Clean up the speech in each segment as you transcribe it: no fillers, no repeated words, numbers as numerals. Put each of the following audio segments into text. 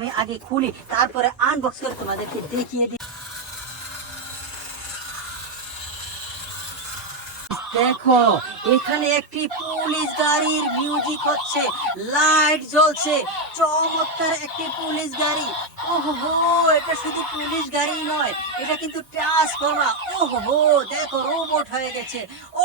আমি আগে খুলি, তারপরে আনবক্স করে তোমাদেরকে দেখিয়ে দিই। দেখো, এখানে একটি পুলিশ গাড়ির মিউজিক হচ্ছে, লাইট জ্বলছে, চমৎকার একটি পুলিশ গাড়ি। ওহো, এটা শুধু পুলিশ গাড়ি নয়, এটা কিন্তু ট্রান্সফর্মার। ওহো, দেখো রোবট হয়ে গেছে।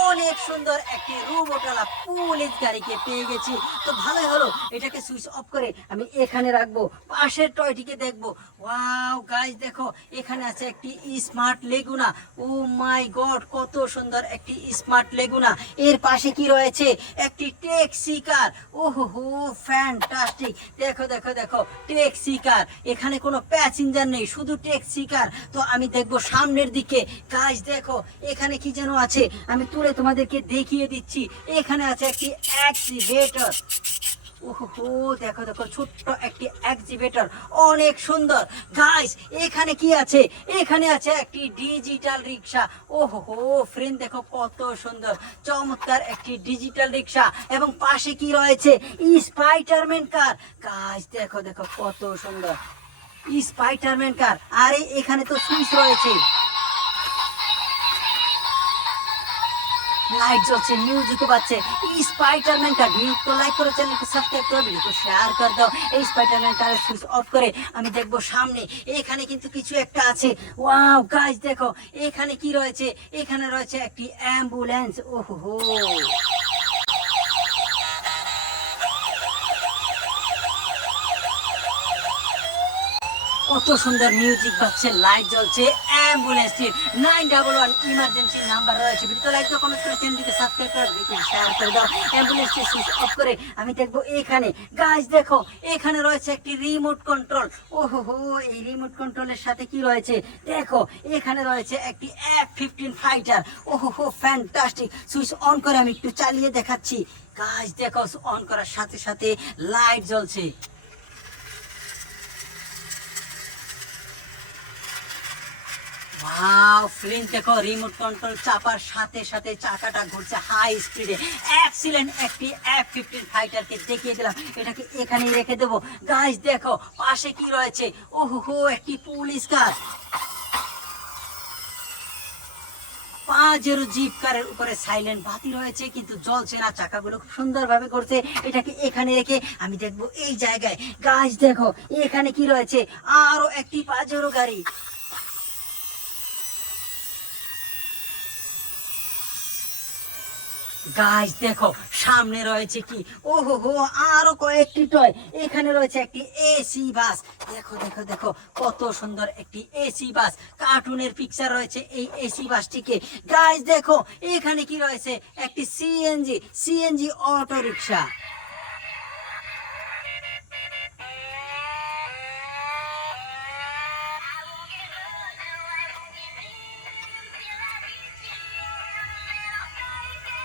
অনেক সুন্দর একটি রোবটওয়ালা পুলিশ গাড়িকে পেয়ে গেছি। তো ভালোই হলো, এটাকে সুইচ অফ করে আমি এখানে রাখবো, পাশের টয়টিকে দেখবো। ওয়াও গাইস, দেখো এখানে আছে একটি স্মার্ট লেগুনা। ও মাই গড, কত সুন্দর একটি স্মার্ট লেগুনা। এর পাশে কি রয়েছে? একটি ট্যাক্সি কার। ওহো, ফ্যান্টাস্টিক। দেখো দেখো দেখো, ট্যাক্সি কার। এখানে কোনো প্যাসেঞ্জার নেই, শুধু ট্যাক্সি কার। তো আমি দেখবো সামনের দিকে। গাইস দেখো, এখানে কি যেন আছে, আমি তুলে তোমাদেরকে দেখিয়ে দিচ্ছি। এখানে আছে একটি অ্যাক্সিভেটর। ওহো, দেখো দেখো, ছোট্ট একটি এক্সিবিটর, অনেক সুন্দর। গাইস, এখানে কি আছে? এখানে আছে একটি ডিজিটাল রিক্সা। ওহো ফ্রেন্ড, দেখো কত সুন্দর, চমৎকার একটি ডিজিটাল রিক্সা। এবং পাশে কি রয়েছে? স্পাইডারম্যান কার। গাইস দেখো দেখো, কত সুন্দর স্পাইডারম্যান কার। আরে এখানে তো সুইচ রয়েছে, লাইট জ্বলছে, মিউজিকও বাজছে। স্পাইডারম্যান কার। ভিডিও তো লাইক করো, চ্যানেলকে সাবস্ক্রাইব করো, ভিডিও শেয়ার করে দাও। এই স্পাইডারম্যান কারের সুইচ অফ করে আমি দেখবো সামনে এখানে কিন্তু কিছু একটা আছে। ওয়াও গাইস দেখো, এখানে কি রয়েছে? এখানে রয়েছে একটি অ্যাম্বুলেন্স। ওহো, কত সুন্দর মিউজিক বাজছে, লাইট জ্বলছে। অ্যাম্বুলেন্সটির 911 ইমার্জেন্সি নাম্বার রয়েছে। ভিডিও লাইক দাও, কমেন্ট করে চ্যানেলটিকে সাবস্ক্রাইব করে ভিডিও শেয়ার করে দাও। অ্যাম্বুলেন্সটি সুইচ অফ করে আমি দেখবো এখানে। গাইস দেখো, এখানে রয়েছে একটি রিমোট কন্ট্রোল। ওহো, এই রিমোট কন্ট্রোলের সাথে কি রয়েছে? দেখো, এখানে রয়েছে একটি F-15 ফাইটার। ওহো, ফ্যান্টাস্টিক। সুইচ অন করে আমি একটু চালিয়ে দেখাচ্ছি। গাইস দেখো, অন করার সাথে সাথে লাইট জ্বলছে। ওয়াও ফ্রেন্ড, দেখো রিমোট কন্ট্রোল চাপার সাথে সাথে চাকাটা ঘুরছে হাই স্পিডে। এক্সিলেন্ট একটি F-15 ফাইটারকে দেখিয়ে দিলাম, এটাকে এখানেই রেখে দেবো। গাইস দেখো, পাশে কি রয়েছে? ওহো, একটি পুলিশ কার। পাজেরো জিপ কারের উপরে সাইলেন্ট বাতি রয়েছে, কিন্তু জ্বলছে না। চাকাগুলো খুব সুন্দর ভাবে করছে। এটাকে এখানে রেখে আমি দেখবো এই জায়গায়। গাইস দেখো, এখানে কি রয়েছে? আরো একটি পাজেরো গাড়ি। গাইস দেখো, সামনে রয়েছে কি? ওহো, আরো কয়েকটি টয়। এখানে রয়েছে একটি এসি বাস। দেখো দেখো দেখো, কত সুন্দর একটি এসি বাস। কার্টুনের পিকচার রয়েছে এই এসি বাসটিকে। গাইস দেখো, এখানে কি রয়েছে? একটি সিএনজি অটো রিক্সা।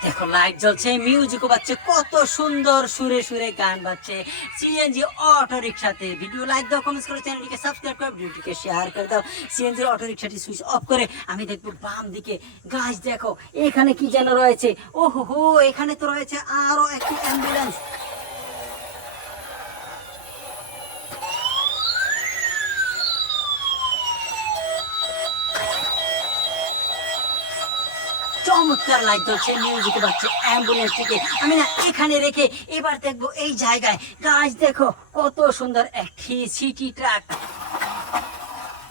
দেখো, লাইট জ্বলছে, মিউজিকও বাজছে, কত সুন্দর সুরে সুরে গান বাজছে সিএনজি অটো রিক্সাতে। ভিডিও লাইক দাও, কমেন্ট করে চ্যানেলটিকে সাবস্ক্রাইব করো, ভিডিওটিকে শেয়ার করে দাও। সিএনজি অটো রিক্সাটি সুইচ অফ করে আমি দেখবো বাম দিকে। গাইস দেখো, এখানে কি যেন রয়েছে? ওহো, এখানে তো রয়েছে আরো একটি অ্যাম্বুলেন্স। চমৎকার লাইট জ্বলছে, মিউজিক বাজছে। অ্যাম্বুলেন্সটিকে আমি না এখানে রেখে এবার দেখবো এই জায়গায়। গাইস দেখো, কত সুন্দর একটি সিটি ট্রাক।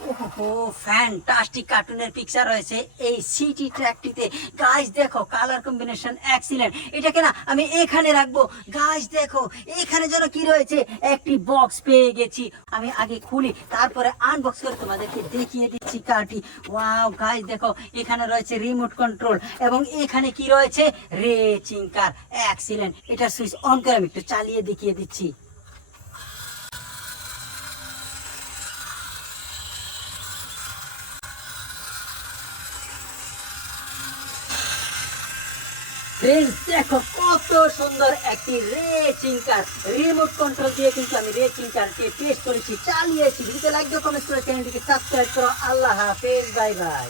ওহো, ফ্যান্টাস্টিক কার্টুনের পিকচার রয়েছে এই সিটি ট্র্যাকটিতে। গাইস দেখো, কালার কম্বিনেশন এক্সিলেন্ট। এটাকে না আমি এখানে রাখবো। গাইস দেখো, এখানে যেন কি রয়েছে? একটি বক্স পেয়ে গেছি। আমি আগে খুলি, তারপরে আনবক্স করে তোমাদেরকে দেখিয়ে দিচ্ছি কারটি। ওয়াও গাইস দেখো, এখানে রয়েছে রিমোট কন্ট্রোল এবং এখানে কি রয়েছে? রেচিং কার। এক্সিলেন্ট। এটা সুইচ অন করে আমি একটু চালিয়ে দেখিয়ে দিচ্ছি। ফ্রেন্ডস দেখো, কত সুন্দর একটি রেচিং কার। রিমোট কন্ট্রোল দিয়ে কিন্তু আমি রেচিং কারকে টেস্ট করেছি, চালিয়েছি। ভিডিওতে লাইক দাও, কমেন্ট করে চ্যানেলটিকে সাবস্ক্রাইব করো। আল্লাহ হাফেজ, বাই বাই।